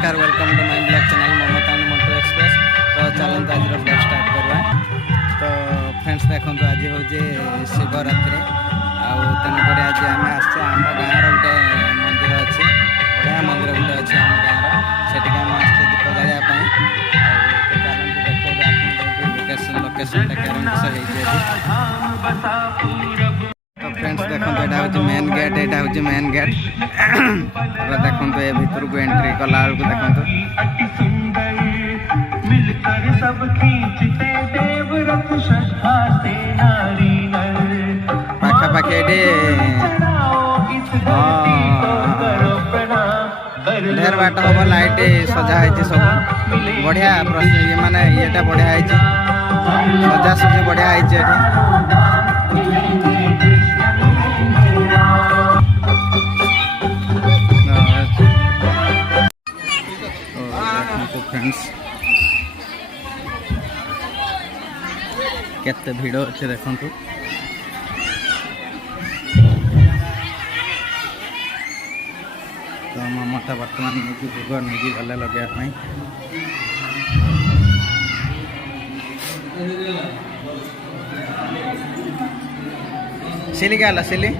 नमस्कार welcome to my blog channel Mamta and Moto Express. तो चलते आज ब्लॉग स्टार्ट करवा। तो फ्रेंड्स देखो आज हूँ शिवरात्रि तेणुक आज आम आम गाँव गोटे मंदिर अच्छे बढ़िया मंदिर गोटे अच्छे आम गाँव से आम आस दीप जावाई चलते लोकेशन तो फ्रेंड्स देखो यहाँ हूँ मेन गेट यहाँ हूँ मेन गेट देखो ये भर को एंट्री कला देखो पाखापाखि ढेर बाट हम लाइट सजा सब बढ़िया माने ये बढ़िया सजा सजी बढ़िया फ्रेंड्स केते भिड़ अच्छे देखु तो ममता बर्तमान भोग नहीं गले लगे सिली क्या सिली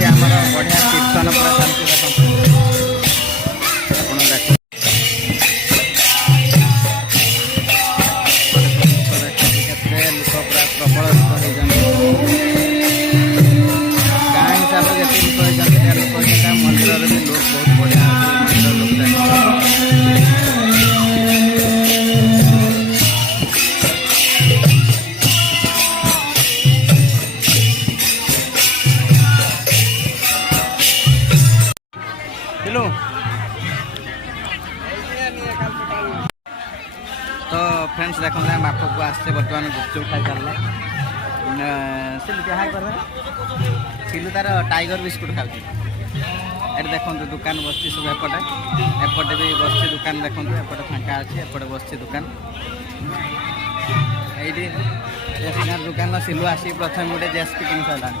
ଏଠି ଆମର ବଢ଼ିଆ କୀର୍ତ୍ତନ ପୁରା ଚାଲିଛି ଦେଖନ୍ତୁ ଆପଣ ଦେଖନ୍ତୁ କେତେ ଲୋକ ପୁରା ପ୍ରବଳ ଲୋକ ହେଇଛନ୍ତି ଗାଁ ହିସାବରେ ଯେତିକି ଲୋକ ହେଇଛନ୍ତି ସେ ଲୋକ ହେଇଛନ୍ତି ମନ୍ଦିରରେ ବି ଲୋକ ବହୁତ ବଢ଼ିଆ ଅଛି ମନ୍ଦିର ଲୋକ हेलो तो फ्रेंड्स देखो बाप को आसते बर्तमान गुपचुप खाई सारे सिलू क्या कर सिलू तार टाइगर बिस्कुट खाऊ ये देखो दुकान बस सब एपटे एपटे भी बस दुकान देखो एपटे फाँका अच्छे एपटे बस दुकान ये दुकान सिलू आसिक प्रथम गोटे जेएसपी किन सारा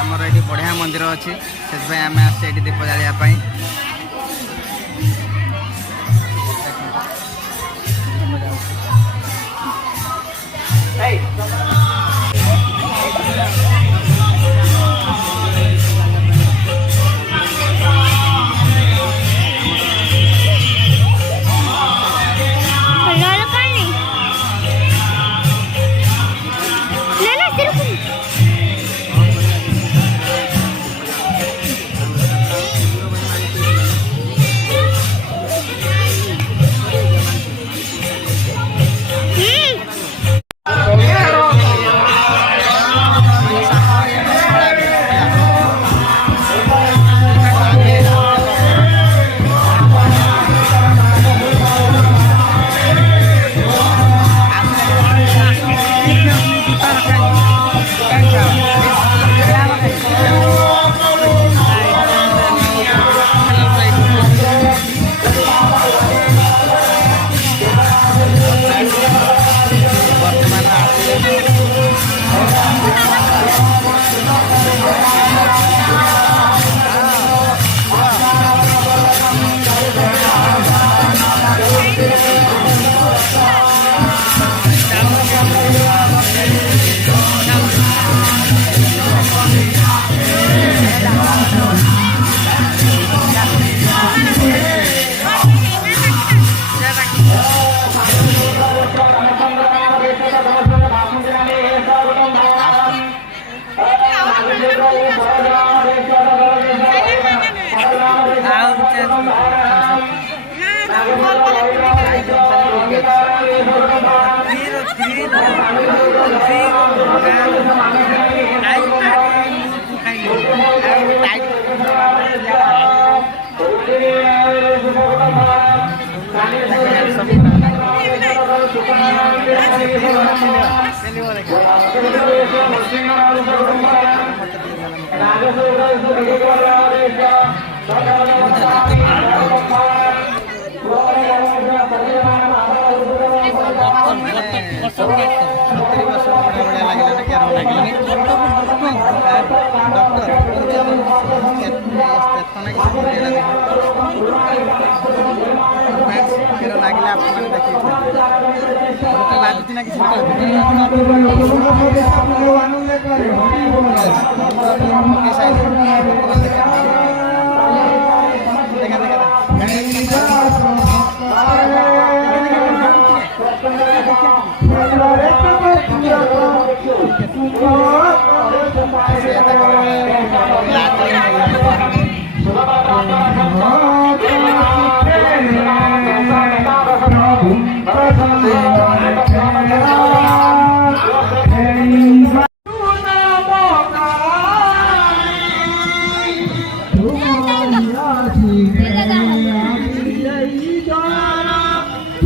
आमर ये बढ़िया मंदिर अच्छी से आम आसे दीप जावाई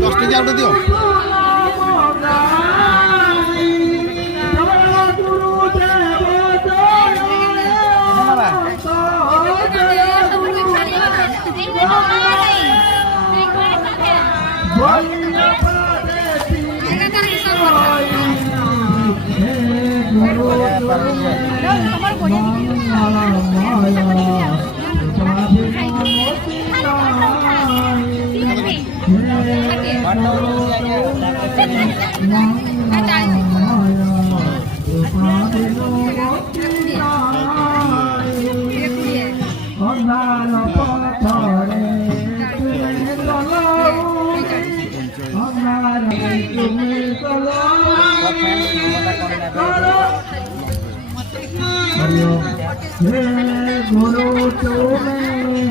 10 টাকা আউট দিও गुरु तुम्हें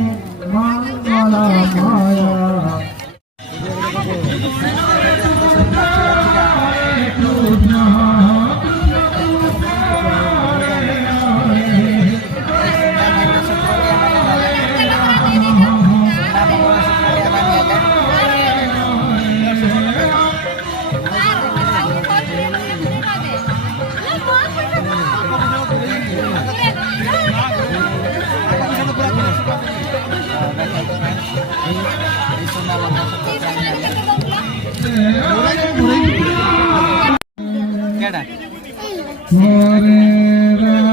मंगल माया কেডা मोरे